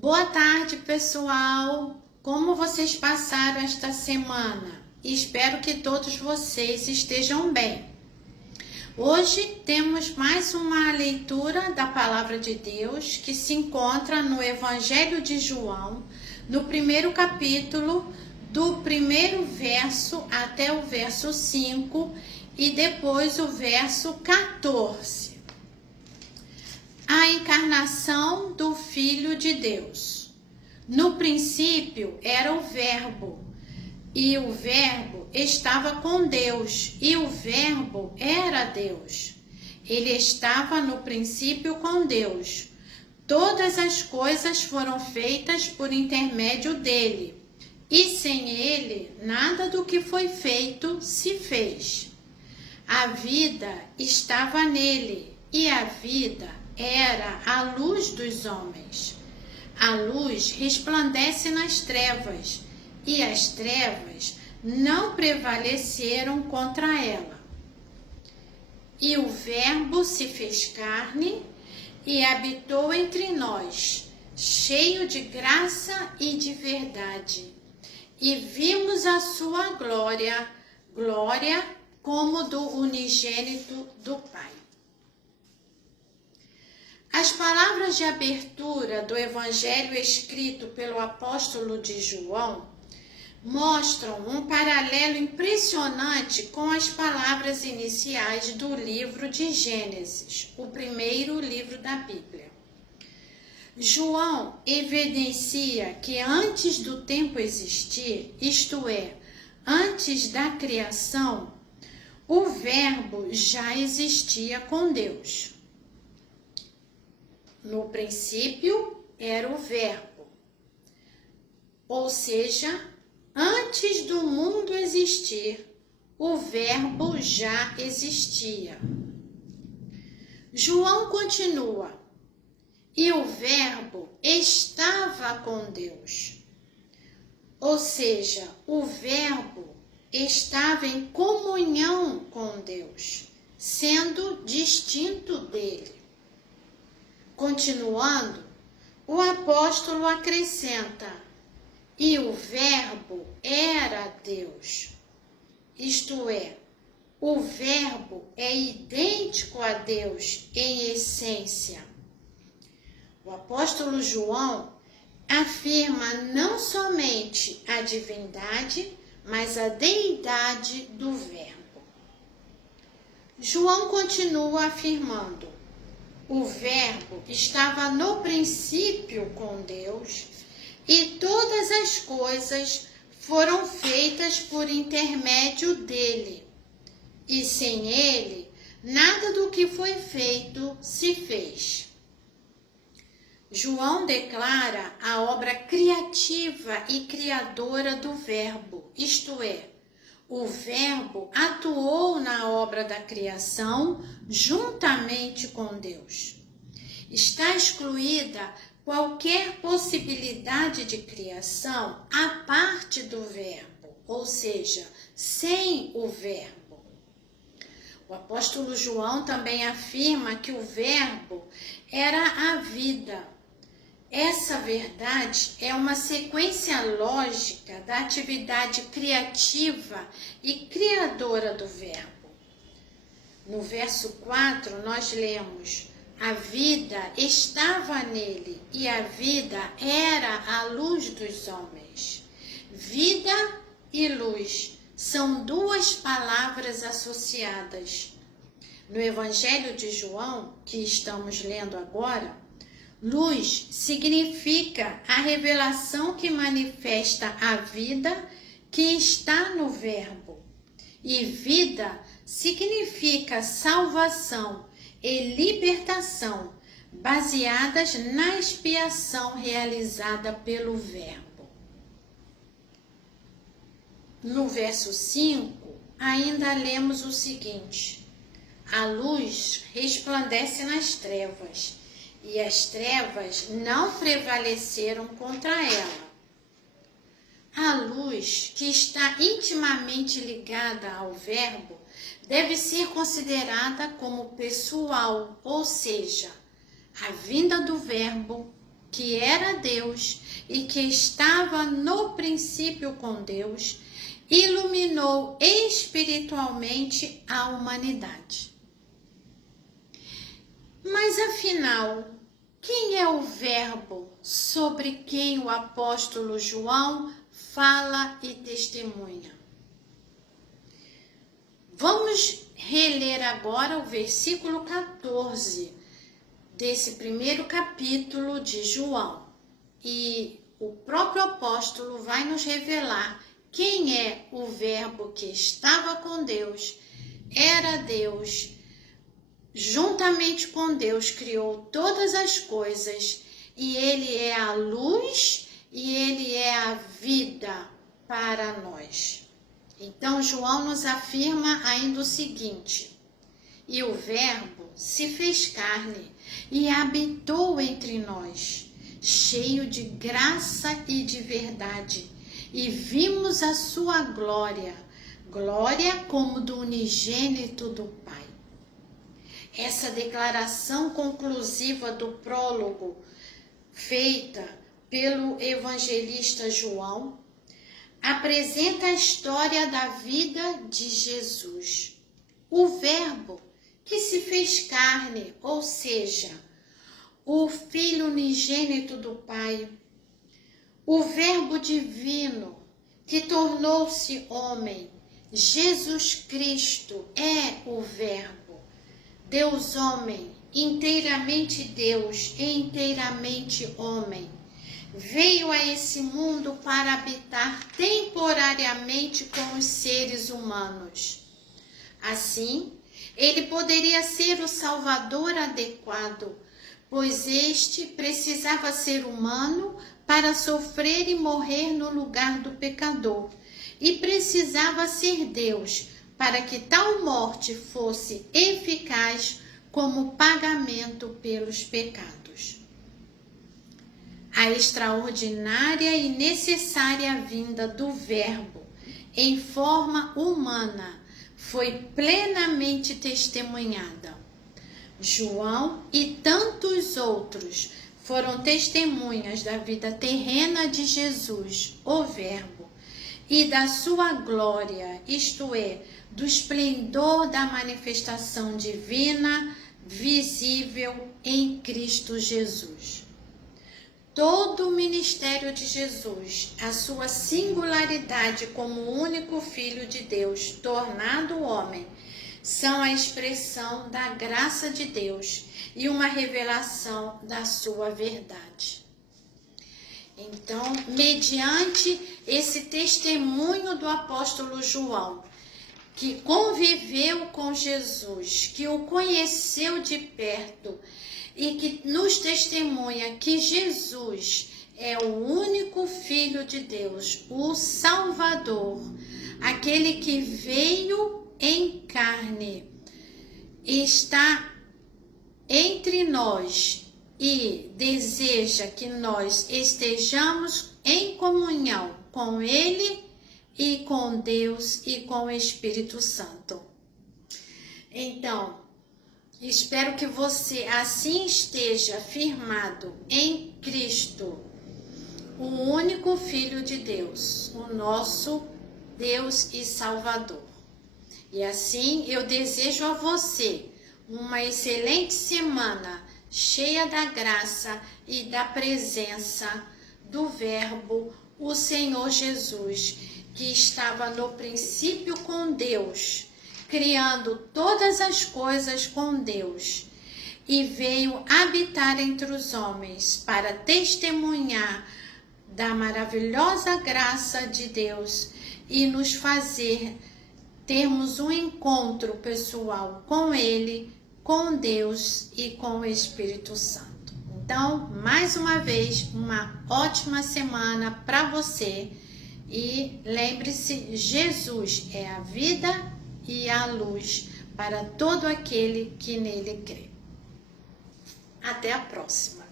Boa tarde, pessoal! Como vocês passaram esta semana? Espero que todos vocês estejam bem. Hoje temos mais uma leitura da Palavra de Deus que se encontra no Evangelho de João, no primeiro capítulo, do primeiro verso até o verso 5 e depois o verso 14. A encarnação do Filho de Deus. No princípio era o Verbo, e o Verbo estava com Deus, e o Verbo era Deus. Ele estava no princípio com Deus. Todas as coisas foram feitas por intermédio dele, e sem ele, nada do que foi feito se fez. A vida estava nele, e a vida era a luz dos homens. A luz resplandece nas trevas, e as trevas não prevaleceram contra ela. E o Verbo se fez carne e habitou entre nós, cheio de graça e de verdade. E vimos a sua glória, glória como do unigênito do Pai. As palavras de abertura do Evangelho escrito pelo apóstolo de João mostram um paralelo impressionante com as palavras iniciais do livro de Gênesis, o primeiro livro da Bíblia. João evidencia que antes do tempo existir, isto é, antes da criação, o Verbo já existia com Deus. No princípio era o Verbo, ou seja, antes do mundo existir, o Verbo já existia. João continua, e o Verbo estava com Deus, ou seja, o Verbo estava em comunhão com Deus, sendo distinto dele. Continuando, o apóstolo acrescenta, e o Verbo era Deus. Isto é, o Verbo é idêntico a Deus em essência. O apóstolo João afirma não somente a divindade, mas a deidade do Verbo. João continua afirmando, o Verbo estava no princípio com Deus e todas as coisas foram feitas por intermédio dele. E sem ele, nada do que foi feito se fez. João declara a obra criativa e criadora do Verbo, isto é, o Verbo atuou na obra da criação juntamente com Deus. Está excluída qualquer possibilidade de criação à parte do Verbo, ou seja, sem o Verbo. O apóstolo João também afirma que o Verbo era a vida. Essa verdade é uma sequência lógica da atividade criativa e criadora do Verbo. No verso 4, nós lemos, a vida estava nele e a vida era a luz dos homens. Vida e luz são duas palavras associadas. No Evangelho de João, que estamos lendo agora, luz significa a revelação que manifesta a vida que está no Verbo. E vida significa salvação e libertação, baseadas na expiação realizada pelo Verbo. No verso 5, ainda lemos o seguinte, a luz resplandece nas trevas, e as trevas não prevaleceram contra ela. A luz, que está intimamente ligada ao Verbo, deve ser considerada como pessoal, ou seja, a vinda do Verbo que era Deus e que estava no princípio com Deus, iluminou espiritualmente a humanidade. Mas afinal, quem é o Verbo sobre quem o apóstolo João fala e testemunha? Vamos reler agora o versículo 14 desse primeiro capítulo de João. E o próprio apóstolo vai nos revelar quem é o Verbo que estava com Deus, era Deus, juntamente com Deus criou todas as coisas, e ele é a luz e ele é a vida para nós. Então João nos afirma ainda o seguinte: e o Verbo se fez carne e habitou entre nós, cheio de graça e de verdade, e vimos a sua glória, glória como do unigênito do Pai. Essa declaração conclusiva do prólogo, feita pelo evangelista João, apresenta a história da vida de Jesus. O Verbo que se fez carne, ou seja, o Filho unigênito do Pai, o Verbo divino que tornou-se homem, Jesus Cristo é o Verbo, Deus homem, inteiramente Deus e inteiramente homem. Veio a esse mundo para habitar temporariamente com os seres humanos. Assim, ele poderia ser o Salvador adequado, pois este precisava ser humano para sofrer e morrer no lugar do pecador, e precisava ser Deus para que tal morte fosse eficaz como pagamento pelos pecados. A extraordinária e necessária vinda do Verbo em forma humana foi plenamente testemunhada. João e tantos outros foram testemunhas da vida terrena de Jesus, o Verbo, e da sua glória, isto é, do esplendor da manifestação divina visível em Cristo Jesus. Todo o ministério de Jesus, a sua singularidade como único Filho de Deus, tornado homem, são a expressão da graça de Deus e uma revelação da sua verdade. Então, mediante esse testemunho do apóstolo João, que conviveu com Jesus, que o conheceu de perto e que nos testemunha que Jesus é o único Filho de Deus, o Salvador, aquele que veio em carne, está entre nós e deseja que nós estejamos em comunhão com Ele e com Deus e com o Espírito Santo. Então, espero que você assim esteja firmado em Cristo, o único Filho de Deus, o nosso Deus e Salvador. E assim eu desejo a você uma excelente semana, cheia da graça e da presença do Verbo, o Senhor Jesus, que estava no princípio com Deus, criando todas as coisas com Deus, e veio habitar entre os homens para testemunhar da maravilhosa graça de Deus e nos fazer termos um encontro pessoal com Ele, com Deus e com o Espírito Santo. Então, mais uma vez, uma ótima semana para você. E lembre-se, Jesus é a vida e a luz para todo aquele que nele crê. Até a próxima!